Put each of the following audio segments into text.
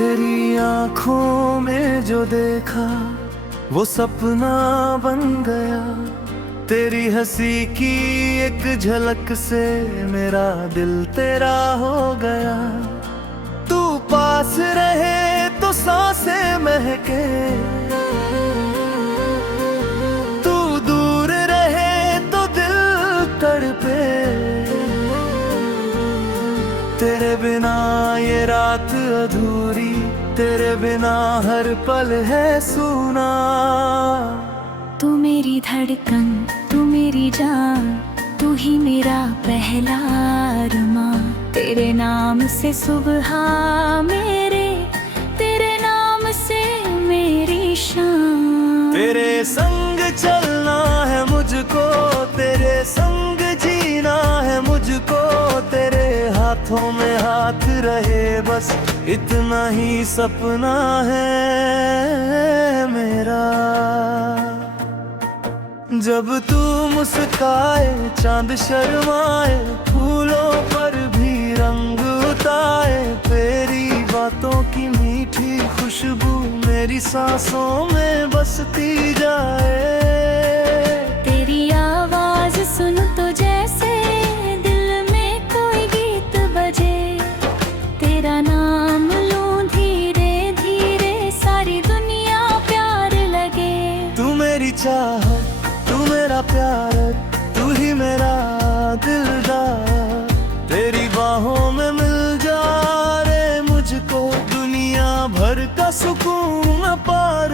तेरी आंखों में जो देखा वो सपना बन गया। तेरी हंसी की एक झलक से मेरा दिल तेरा हो गया। तू पास रहे तो सांसें महके, तू दूर रहे तो दिल तड़पे। तेरे बिना ये रात अधूरी, तेरे बिना हर पल है सूना। तू मेरी धड़कन, तू मेरी जान, तू ही मेरा पहला अरमां। तेरे नाम से सुबह मेरे, तेरे नाम से मेरी शाम। तेरे संग चलना है मुझको, तेरे संग जीना है मुझको। तेरे हाथों में हाथ रहे बस इतना ही सपना है मेरा। जब तू मुस्काए चांद शर्माए, फूलों पर भी रंग उताए। तेरी बातों की मीठी खुशबू मेरी सांसों में बसती जाए। तेरी आवाज सुन तो जैसे दिल में कोई गीत बजे। तेरा नाम लूं धीरे धीरे, सारी दुनिया प्यार लगे। तू मेरी चाहत, तू मेरा प्यार, तू ही मेरा दिलदार। तेरी बाहों में मिल जा रे मुझको, दुनिया भर का सुकून पार।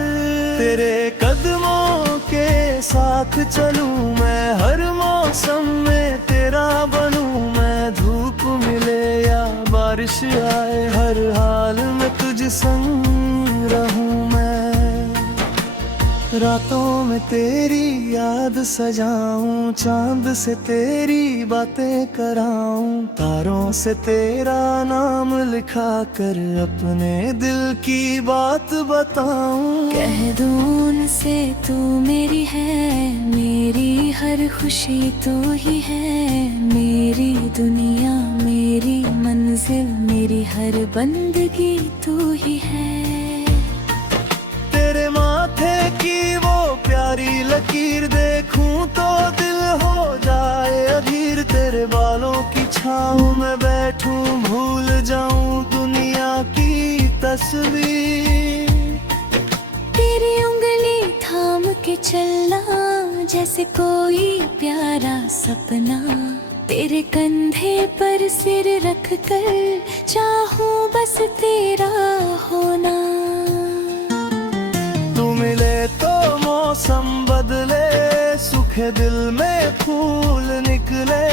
तेरे कदमों के साथ चलूं मैं, हर मौसम में तेरा बनूं मैं। धूप मिले या बारिश आए, हर हाल में तुझ संग रहूं मैं। रातों में तेरी याद सजाऊं, चांद से तेरी बातें कराऊं। तारों से तेरा नाम लिखा कर अपने दिल की बात बताऊं। कह दूं उनसे तू मेरी है, मेरी हर खुशी तू ही है। मेरी दुनिया, मेरी मंजिल, मेरी हर बंदगी तू ही है। तेरे माथे की वो प्यारी लकीर देखूं तो दिल हो जाए अधीर। तेरे बालों की छाँव में बैठूं, भूल जाऊं दुनिया की तस्वीर। तेरी उंगली थाम के चलना, जैसे कोई प्यारा सपना। तेरे कंधे पर सिर रख कर चाहूं बस तेरा होना। तू मिले तो मौसम बदले, सूखे दिल में फूल निकले।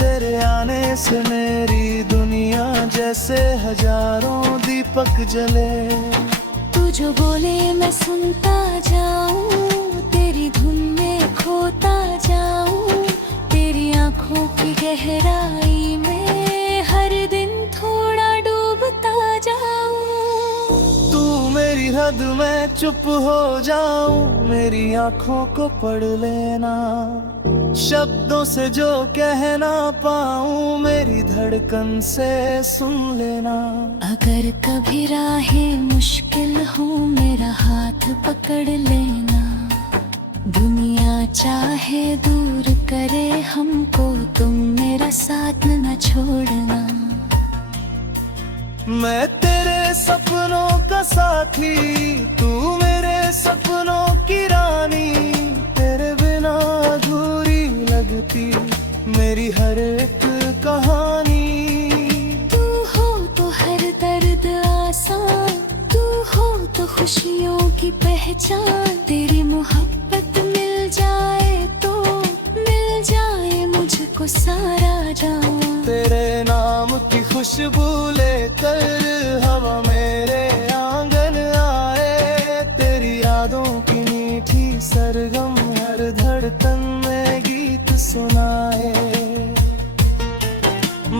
तेरे आने से मेरी दुनिया जैसे हजारों दीपक जले। तू जो बोले मैं सुनता जाऊं, तेरी धुन में खोता जाऊं। तेरी आंखों की गहराई में हर दिन थोड़ा डूबता जाऊं। तू मेरी हद में चुप हो जाऊं, मेरी आंखों को पढ़ लेना। शब्दों से जो कह ना पाऊं, मेरी धड़कन से सुन लेना। अगर कभी राहें मुश्किल हो, मेरा हाथ पकड़ लेना। दुनिया चाहे दूर करे हमको, तुम मेरा साथ न छोड़ना। मैं तेरे सपनों का साथी, तू मेरे सपनों की रानी। तेरे बिना अधूरी लगती मेरी हर एक कहानी। तू हो तो हर दर्द आसान, तू हो तो खुशियों की पहचान। तेरी मोहब्बत मिल जाए तो मिल जाए मुझको सारा जान। तेरे नाम की खुशबू लेकर हवा मेरे आंगन आए। तेरी यादों की मीठी सरगम हर धड़कन में गीत सुनाए।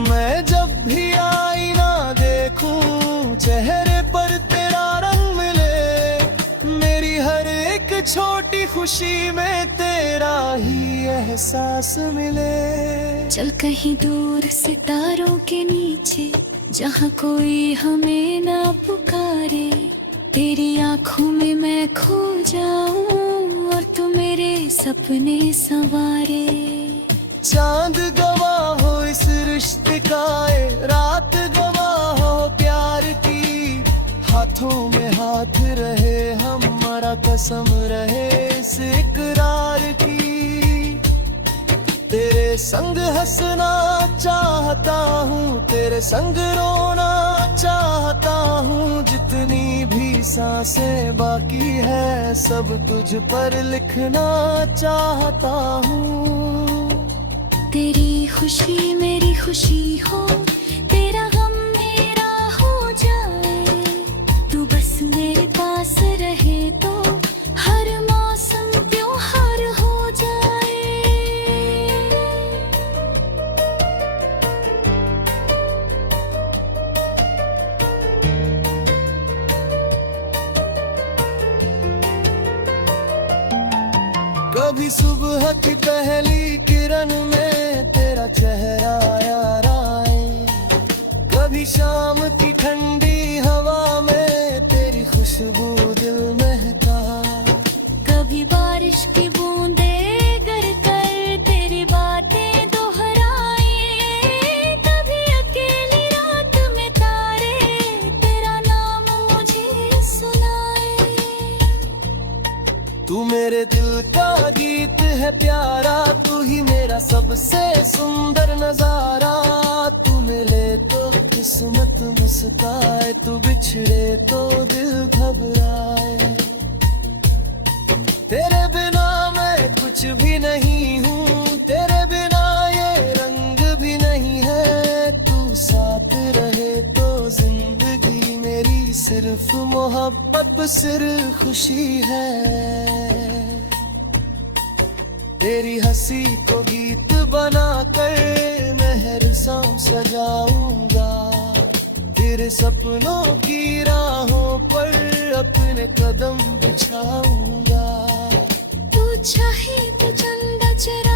मैं जब भी आईना देखूं, चेहरे पर तेरा रंग मिले। मेरी हर एक छोटी खुशी में तेरा ही एहसास मिले। चल कहीं दूर सितारों के नीचे, जहाँ कोई हमें ना पुकारे। सहारे, तेरी आंखों में मैं खो जाऊं और तू मेरे सपने संवारे। चांद गवाह हो इस रिश्ते का, रात गवाह हो प्यार की। हाथों में हाथ रहे हमारा, कसम रहे इस इकरार की। तेरे संग हंसना चाहता हूँ, तेरे संग रोना चाहता हूँ। जितनी भी सांसें बाकी है सब तुझ पर लिखना चाहता हूँ। तेरी खुशी मेरी खुशी हो, तेरा गम मेरा हो जाए। तू बस मेरे पास रहे तो हर मौसम त्योहार हो जाए। कभी सुबह की पहली किरण में तेरा चेहरा यार आए, कभी शाम की ठंडी हवा में तेरी खुशबू दिल महका। कभी बारिश की बूंदे गर कर तेरी बातें दोहराए, कभी अकेली रात में तारे तेरा नाम मुझे सुनाए। तू मेरे दिल का गीत है प्यारा, तू ही मेरा सबसे सुंदर नजारा। तू मिले तो किस्मत मुस्काए, तू बिछड़े तो दिल घबराए। तेरे बिना मैं कुछ भी नहीं हूँ, तेरे बिना ये रंग भी नहीं है। तू साथ रहे तो जिंदगी मेरी सिर्फ मोहब्बत सिर्फ खुशी है। तेरी हंसी को गीत बना कर मैं हर शाम सजाऊंगा। तेरे सपनों की राहों पर अपने कदम बिछाऊंगा। तू चाहे तो चंदा चरा